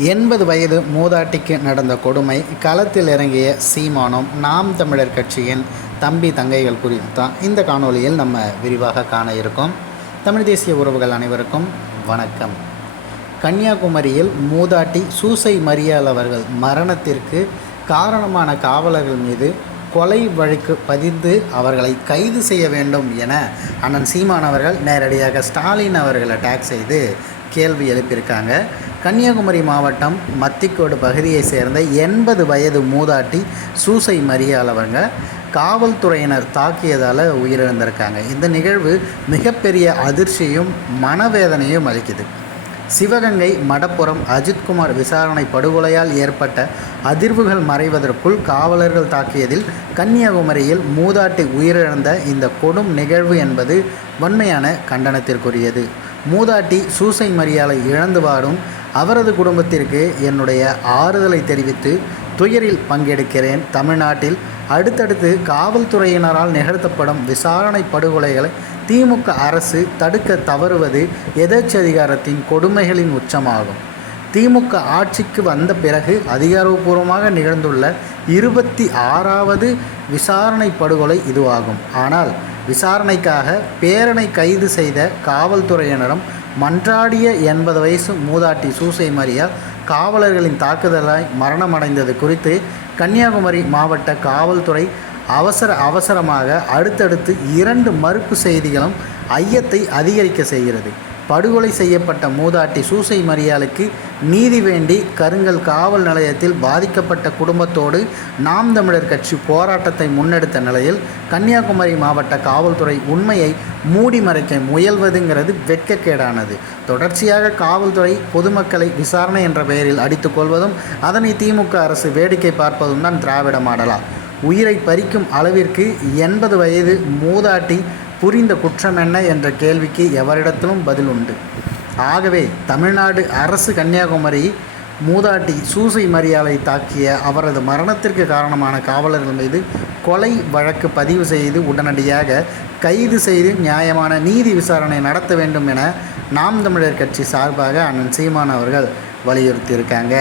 எண்பது வயது மூதாட்டிக்கு நடந்த கொடுமை களத்தில் இறங்கிய சீமானும் நாம் தமிழர் கட்சியின் தம்பி தங்கைகள் குறித்து தான் இந்த காணொளியில் நம்ம விரிவாக காண இருக்கோம். தமிழ் தேசிய உறவுகள் அனைவருக்கும் வணக்கம். கன்னியாகுமரியில் மூதாட்டி சூசை மரியாள் அவர்கள் மரணத்திற்கு காரணமான காவலர்கள் மீது கொலை வழக்கு பதிந்து அவர்களை கைது செய்ய வேண்டும் என அண்ணன் சீமான் அவர்கள் நேரடியாக ஸ்டாலின் அவர்களை அட்டாக் செய்து கேள்வி எழுப்பியிருக்காங்க. கன்னியாகுமரி மாவட்டம் மத்திக்கோடு பகுதியை சேர்ந்த எண்பது வயது மூதாட்டி சூசை மரியால் அவங்க காவல்துறையினர் தாக்கியதால் உயிரிழந்திருக்காங்க. இந்த நிகழ்வு மிகப்பெரிய அதிர்ச்சியும் மனவேதனையும் அளிக்குது. சிவகங்கை மடப்புறம் அஜித்குமார் விசாரணை படுகொலையால் ஏற்பட்ட அதிர்வுகள் மறைவதற்குள் காவலர்கள் தாக்கியதில் கன்னியாகுமரியில் மூதாட்டி உயிரிழந்த இந்த கொடும் நிகழ்வு என்பது வன்மையான கண்டனத்திற்குரியது. மூதாட்டி சூசை மரியாதை இழந்து வாடும் அவரது குடும்பத்திற்கு என்னுடைய ஆறுதலை தெரிவித்து துயரில் பங்கெடுக்கிறேன். தமிழ்நாட்டில் அடுத்தடுத்து காவல்துறையினரால் நிகழ்த்தப்படும் விசாரணை படுகொலைகளை திமுக அரசு தடுக்க தவறுவது எதேச்சதிகாரத்தின் கொடுமைகளின் உச்சமாகும். திமுக ஆட்சிக்கு வந்த பிறகு அதிகாரப்பூர்வமாக நிகழ்ந்துள்ள இருபத்தி ஆறாவது விசாரணை படுகொலை இதுவாகும். ஆனால் விசாரணைக்காக பேரனை கைது செய்த காவல்துறையினரும் மன்றாடிய எண்பது வயசு மூதாட்டி சூசை மரியா காவலர்களின் தாக்குதலாய் மரணமடைந்தது குறித்து கன்னியாகுமரி மாவட்ட காவல்துறை அவசர அவசரமாக அடுத்தடுத்து இரண்டு மறுப்பு செய்திகளும் ஐயத்தை அதிகரிக்க செய்கிறது. படுகொலை செய்யப்பட்ட மூதாட்டி சூசை மரியாளுக்கு நீதி வேண்டி கருங்கல் காவல் நிலையத்தில் பாதிக்கப்பட்ட குடும்பத்தோடு நாம் தமிழர் கட்சி போராட்டத்தை முன்னெடுத்த நிலையில் கன்னியாகுமரி மாவட்ட காவல்துறை உண்மையை மூடி மறைக்க முயல்வதுங்கிறது வெட்கக்கேடானது. தொடர்ச்சியாக காவல்துறை பொதுமக்களை விசாரணை என்ற பெயரில் அடித்துக் கொள்வதும் அதனை திமுக அரசு வேடிக்கை பார்ப்பதும் தான் திராவிட மாடலா. உயிரை பறிக்கும் அளவிற்கு எண்பது வயது மூதாட்டி புரிந்த குற்றம் என்ன என்ற கேள்விக்கு எவரிடத்திலும் பதில் உண்டு. ஆகவே தமிழ்நாடு அரசு கன்னியாகுமரி மூதாட்டி சூசை மரியாதை தாக்கிய அவரது மரணத்திற்கு காரணமான காவலர்கள் மீது கொலை வழக்கு பதிவு செய்து உடனடியாக கைது செய்து நியாயமான நீதி விசாரணை நடத்த வேண்டும் என நாம் தமிழர் கட்சி சார்பாக அண்ணன் சீமான் அவர்கள் வலியுறுத்தியிருக்காங்க.